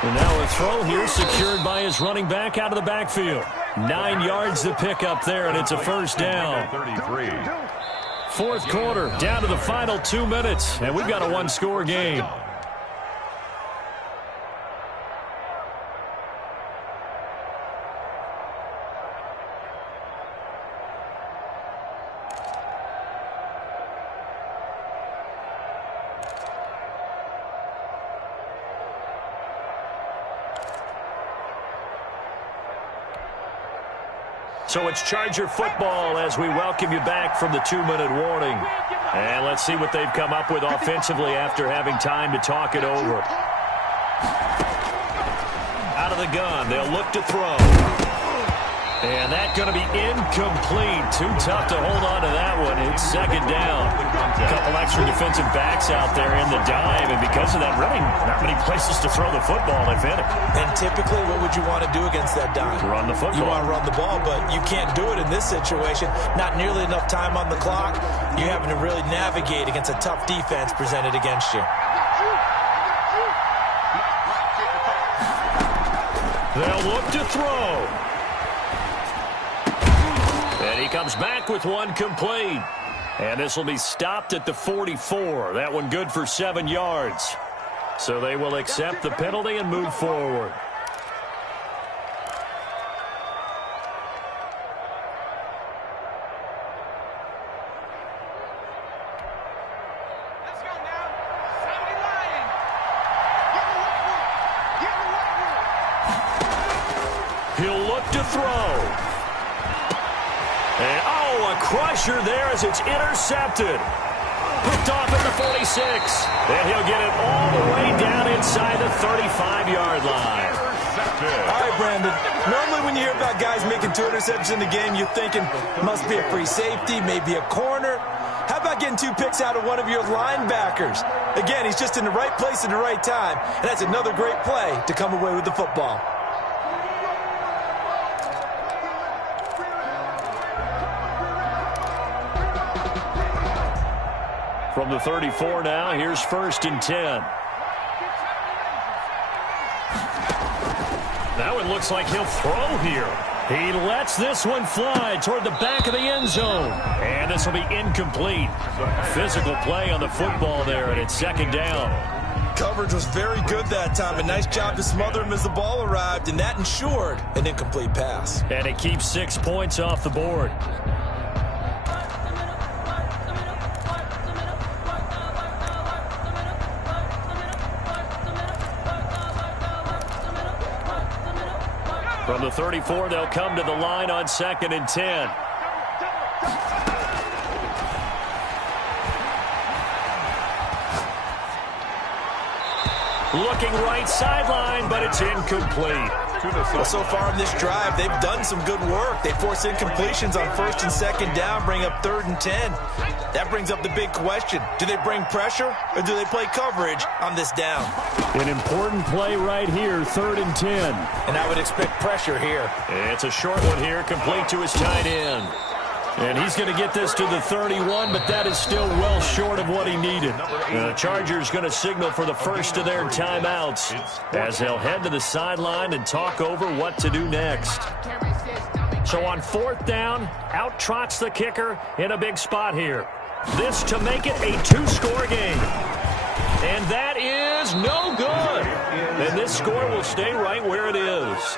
And now a throw here secured by his running back out of the backfield. 9 yards to pick up there, and it's a first down. 33. Fourth quarter, down to the final 2 minutes, and we've got a one-score game. So it's Charger football as we welcome you back from the 2-minute warning. And let's see what they've come up with offensively after having time to talk it over. Out of the gun, they'll look to throw. And that's going to be incomplete. Too tough to hold on to that one. It's second down. A couple extra defensive backs out there in the dime, and because of that, really not many places to throw the football, if any. And typically, what would you want to do against that dime? Run the football. You want to run the ball, but you can't do it in this situation. Not nearly enough time on the clock. You're having to really navigate against a tough defense presented against you. They'll look to throw. And he comes back with one complete. And this will be stopped at the 44. That one good for 7 yards. So they will accept the penalty and move forward. He'll look to throw. And, oh, a crusher there as it's intercepted. Picked off at the 46. And he'll get it all the way down inside the 35-yard line. All right, Brandon. Normally when you hear about guys making 2 interceptions in the game, you're thinking must be a free safety, maybe a corner. How about getting 2 picks out of one of your linebackers? Again, he's just in the right place at the right time. And that's another great play to come away with the football. From the 34 now, here's 1st and 10. That one looks like he'll throw here. He lets this one fly toward the back of the end zone. And this will be incomplete. Physical play on the football there, and it's 2nd down. Coverage was very good that time. A nice job to smother him as the ball arrived, and that ensured an incomplete pass. And it keeps 6 points off the board. From the 34, they'll come to the line on 2nd and 10. Looking right sideline, but it's incomplete. Well, so far in this drive, they've done some good work. They force incompletions on 1st and 2nd down, bring up 3rd and 10. That brings up the big question. Do they bring pressure, or do they play coverage on this down? An important play right here, 3rd and 10. And I would expect pressure here. It's a short one here, complete to his tight end. And he's going to get this to the 31, but that is still well short of what he needed. The Chargers going to signal for the first of their timeouts as they'll head to the sideline and talk over what to do next. So on 4th down, out trots the kicker in a big spot here. This to make it a 2-score game. And that is no good. And this score will stay right where it is.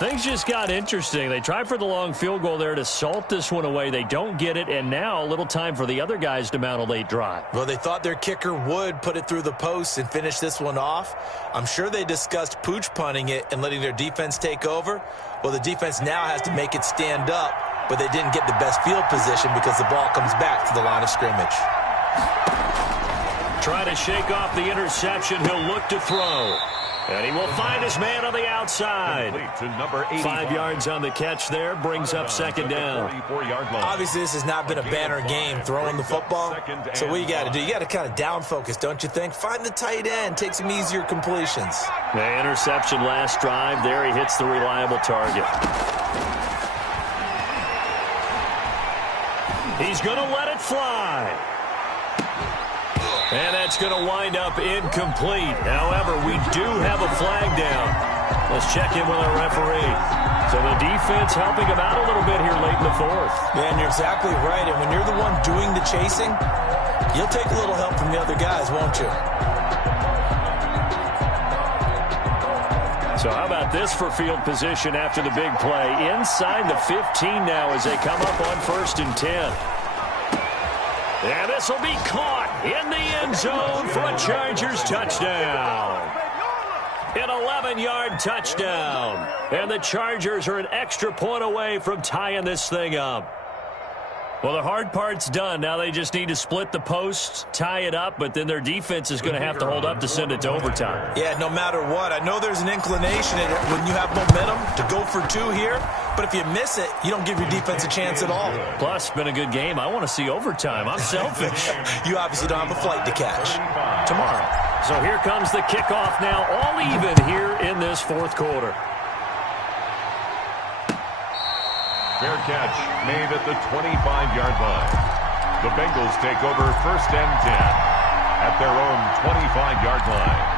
Things just got interesting. They tried for the long field goal there to salt this one away. They don't get it, and now a little time for the other guys to mount a late drive. Well, they thought their kicker would put it through the post and finish this one off. I'm sure they discussed pooch punting it and letting their defense take over. Well, the defense now has to make it stand up, but they didn't get the best field position because the ball comes back to the line of scrimmage. Trying to shake off the interception. He'll look to throw. And he will find his man on the outside. 5 yards on the catch there. Brings up 2nd down. Obviously, this has not been a banner game throwing the football. So what you got to do, you got to kind of down focus, don't you think? Find the tight end. Take some easier completions. The interception last drive. There he hits the reliable target. He's going to let it fly. And that's going to wind up incomplete. However, we do have a flag down. Let's check in with our referee. So the defense helping him out a little bit here late in the 4th. Yeah, and you're exactly right. And when you're the one doing the chasing, you'll take a little help from the other guys, won't you? So how about this for field position after the big play? Inside the 15 now as they come up on 1st and 10. And this will be caught in the end zone for a Chargers touchdown. An 11-yard touchdown. And the Chargers are an extra point away from tying this thing up. Well, the hard part's done. Now they just need to split the posts, tie it up, but then their defense is going to have to hold up to send it to overtime. Yeah, no matter what. I know there's an inclination in it when you have momentum to go for two here, but if you miss it, you don't give your defense a chance at all. Plus, been a good game. I want to see overtime. I'm selfish. You obviously don't have a flight to catch tomorrow. So here comes the kickoff now, all even here in this fourth quarter. Fair catch made at the 25-yard line. The Bengals take over 1st and 10 at their own 25-yard line.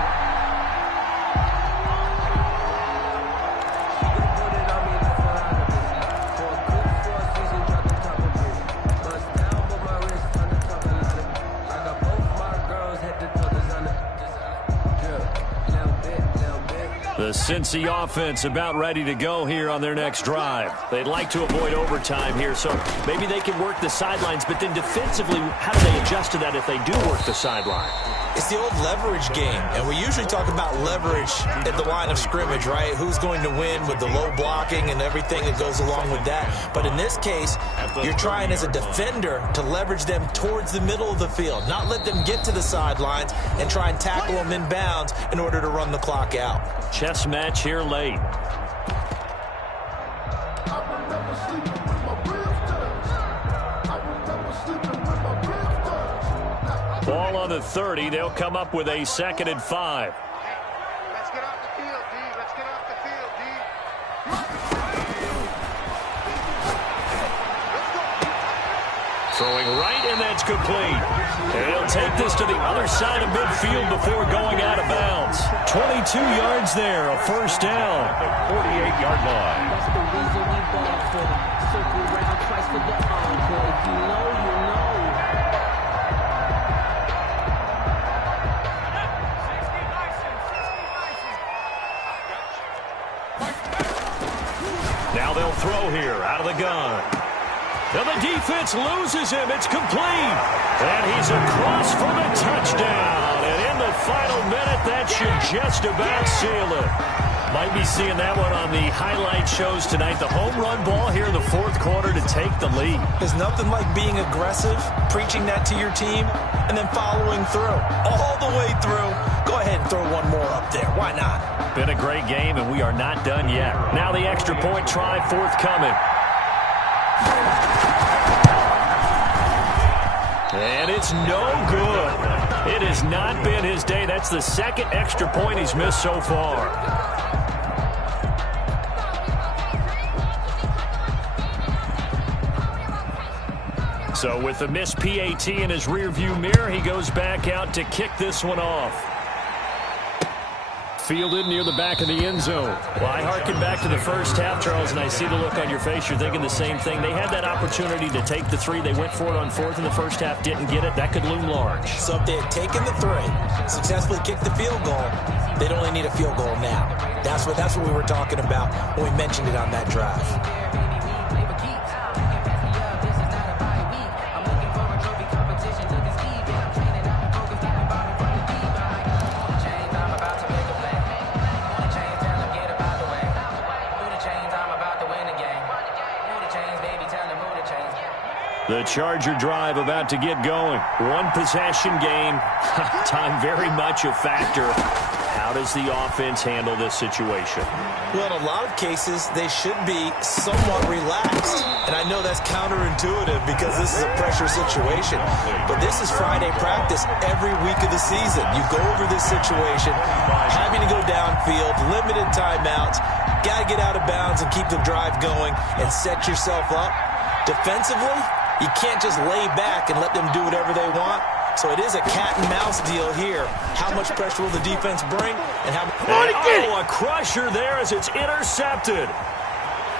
The Cincy offense about ready to go here on their next drive. They'd like to avoid overtime here, so maybe they can work the sidelines, but then defensively, how do they adjust to that if they do work the sideline? It's the old leverage game, and we usually talk about leverage at the line of scrimmage, right? Who's going to win with the low blocking and everything that goes along with that. But in this case, you're trying as a defender to leverage them towards the middle of the field, not let them get to the sidelines and try and tackle them in bounds in order to run the clock out. Chess match here late. Ball on the 30. They'll come up with a 2nd and 5. Let's get off the field, D. Let's get off the field, D. Throwing right, and that's complete. And he'll take this to the other side of midfield before going out of bounds. 22 yards there, a 1st down. 48-yard line. That's the reason we ball for them. Circle around twice for the encore. If you know, you know. Now they'll throw here out of the gun. Now the defense loses him. It's complete. And he's across for the touchdown. And in the final minute, that should just about seal it. Might be seeing that one on the highlight shows tonight. The home run ball here in the fourth quarter to take the lead. There's nothing like being aggressive, preaching that to your team, and then following through. All the way through. Go ahead and throw one more up there. Why not? Been a great game, and we are not done yet. Now the extra point try forthcoming. And it's no good. It has not been his day. That's the 2nd extra point he's missed so far. So with the missed PAT in his rearview mirror, he goes back out to kick this one off. Fielded near the back of the end zone. Well, I harken back to the first half, Charles, and I see the look on your face. You're thinking the same thing. They had that opportunity to take the 3. They went for it on 4th in the first half, didn't get it. That could loom large. So if they had taken the 3, successfully kicked the field goal, they'd only need a field goal now. That's what we were talking about when we mentioned it on that drive. The Charger drive about to get going. One possession game. Time very much a factor. How does the offense handle this situation? Well, in a lot of cases, they should be somewhat relaxed. And I know that's counterintuitive because this is a pressure situation. But this is Friday practice every week of the season. You go over this situation, having to go downfield, limited timeouts, got to get out of bounds and keep the drive going and set yourself up. Defensively, you can't just lay back and let them do whatever they want. So it is a cat-and-mouse deal here. How much pressure will the defense bring? And how? Oh, a crusher there as it's intercepted.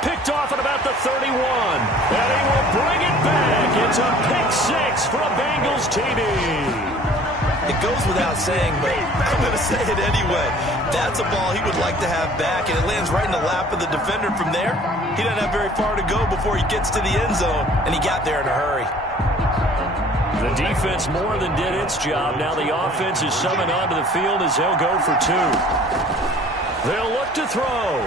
Picked off at about the 31. And he will bring it back. It's a pick 6 for a Bengals TD. It goes without saying, but I'm going to say it anyway. That's a ball he would like to have back, and it lands right in the lap of the defender from there. He doesn't have very far to go before he gets to the end zone, and he got there in a hurry. The defense more than did its job. Now the offense is summoned onto the field as they'll go for 2. They'll look to throw.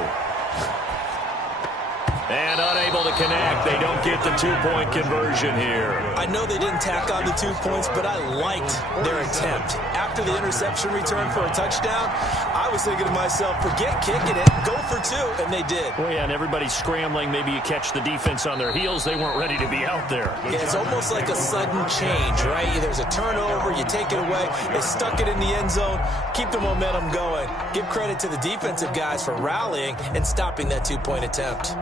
And unable to connect. They don't get the two-point conversion here. I know they didn't tack on the 2 points, but I liked their attempt. After the interception return for a touchdown, I was thinking to myself, forget kicking it, go for 2, and they did. Well, yeah, and everybody's scrambling. Maybe you catch the defense on their heels. They weren't ready to be out there. Yeah, it's almost like a sudden change, right? There's a turnover, you take it away, they stuck it in the end zone, keep the momentum going. Give credit to the defensive guys for rallying and stopping that 2-point attempt.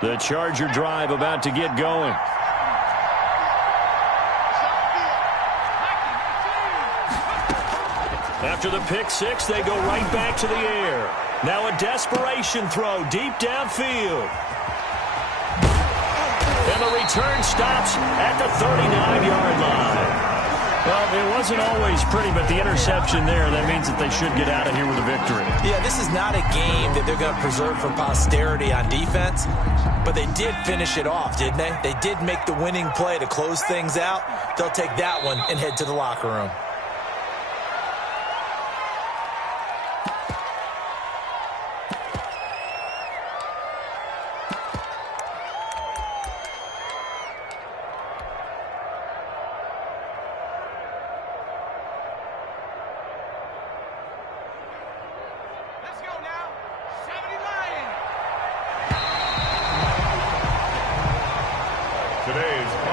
The Charger drive about to get going. After the pick six, they go right back to the air. Now a desperation throw deep downfield. And the return stops at the 39-yard line. Well, it wasn't always pretty, but the interception there, that means that they should get out of here with a victory. Yeah, this is not a game that they're going to preserve for posterity on defense, but they did finish it off, didn't they? They did make the winning play to close things out. They'll take that one and head to the locker room.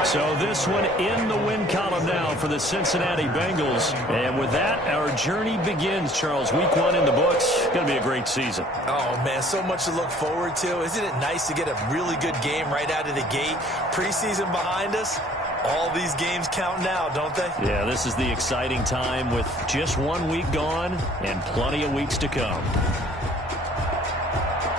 So this one in the win column now for the Cincinnati Bengals. And with that, our journey begins, Charles. Week 1 in the books. Going to be a great season. Oh, man, so much to look forward to. Isn't it nice to get a really good game right out of the gate? Preseason behind us. All these games count now, don't they? Yeah, this is the exciting time with just 1 week gone and plenty of weeks to come.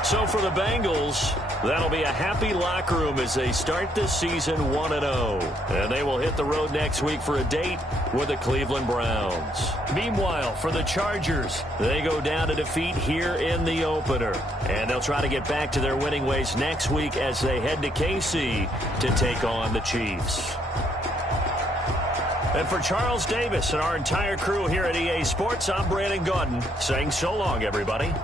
So for the Bengals, that'll be a happy locker room as they start this season 1-0. And they will hit the road next week for a date with the Cleveland Browns. Meanwhile, for the Chargers, they go down to defeat here in the opener. And they'll try to get back to their winning ways next week as they head to KC to take on the Chiefs. And for Charles Davis and our entire crew here at EA Sports, I'm Brandon Gaudin saying so long, everybody.